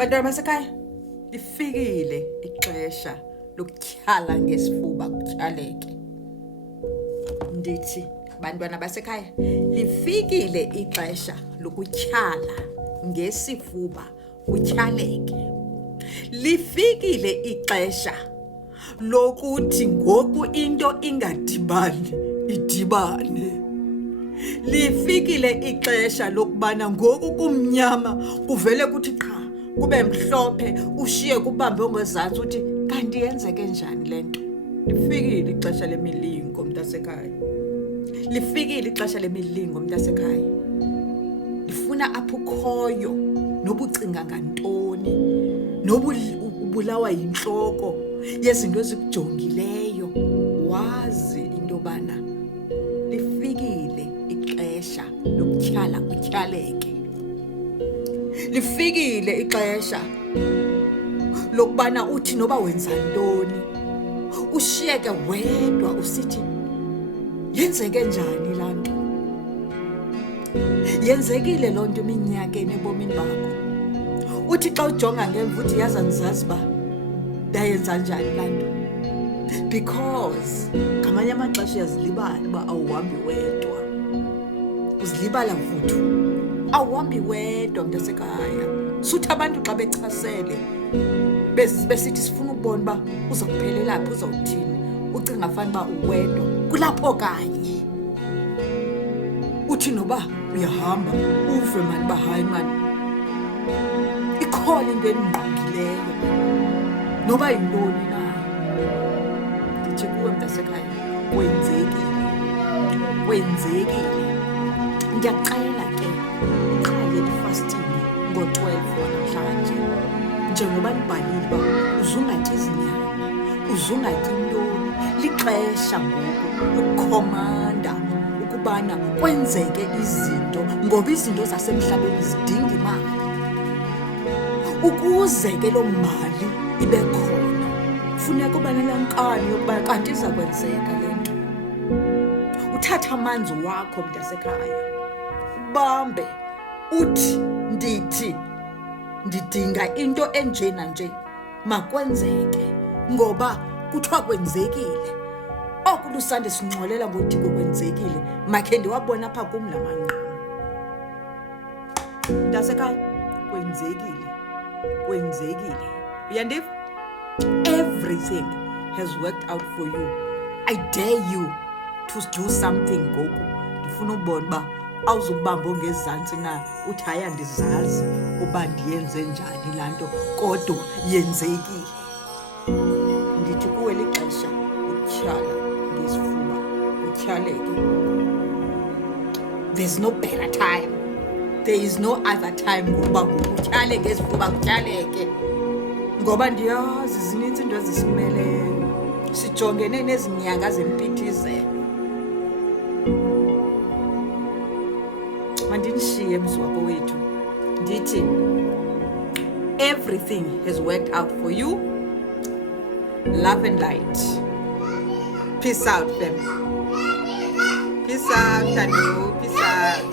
Bantwana basekhaya, lifikile ixesha lokutyhala ngesifuba kutyhaleke. Ndithi bantwana basekhaya, lifikile ixesha lokutyhala ngesifuba kutyhaleke. Lifikile ixesha lokuthi ngoku into ingadibani idibane. Lifikile ixesha lokubana ngoku kumnyama kuvele kuthi qha kube mhlophe, ushiye kubambe ngezantsi uthi kanti yenzeke njani le nto. Lifikile ixesha lemilingo mntasekhaya. Lifikile ixesha lemilingo mntasekhaya. Ndifuna apho ukhoyo nobucinga ngantoni, ubulawa yintloko yezinto ezikujongileyo, wazi into yobana lifikile ixesha lokutyhala kutyhaleke. Lifikile ixesha lokubana uthi noba wenza ntoni ushiyeke wedwa usithi yenzeke njani laa nto. Yenzekile loo nto iminyakeni ebomini bakho. Uthi xa ujonga ngemva uthi yaza ndizazi uba ndayenza njani laa nto. Because ngamanye amaxesha uyazilibala uba awuhambi wedwa. Uzilibala mfuthu, awuhambi wedwa mntasekhaya. Suthi abantu xa bechasele besithi sifuna ukubona uba uzakuphelela phi, uzawuthini, ucinga fana uba uwedwa. Kulapho kanye uthi noba uyahamba uve mani uba hayi mani ikhona into endingqongileyo noba yintoni na. Ndithi kuwe mntasekhaya, kwenzekile. Ndiyakuxelela ke uqale ifastini ngo-12 wanamhlanje, njengoba libhalile uba uzungatyi izinyama, uzungatyi ntoni. Lixesha ngoku lokukhomanda ukubana kwenzeke izinto, ngoba izinto zasemhlabeni zidinga imali. Ukuze ke loo mali ibe khona, funeka uba nelankani yokuba kanti iza kwenzeka le nto. Uthathe amanzi wakho mntasekhaya, ubambe uthi ndithi ndidinga into enje nanje, makwenzeke, ngoba kuthiwa kwenzekile. Oku lusande singxolela ngokuthi kwenzekile, makhe ndiwabona apha kum la manqaku. Mntasekhaya, kwenzekile. Uyandiva? Everything has worked out for you. I dare you to do something ngoku. Ndifuna ukubona uba awuzukubamba ngezantsi na uthi hayi andizazi uba ndiyenze njani laa nto, kodwa yenzekile. Ndithi kuwe lixesha ukutyhala ngesifuba kutyhaleke. There's no better time. There is no other time ngokuba kutyhale ngesifuba kutyhaleke. Ngoba ndiyazi zinintsi into ezisimeleyo, sijongene nezinyanga zempithizelo. Mandinishiye mzi wabo wethu ndithi everything has worked out for you. Love and light. Peace out, fam. Peace out, Tando. Peace out.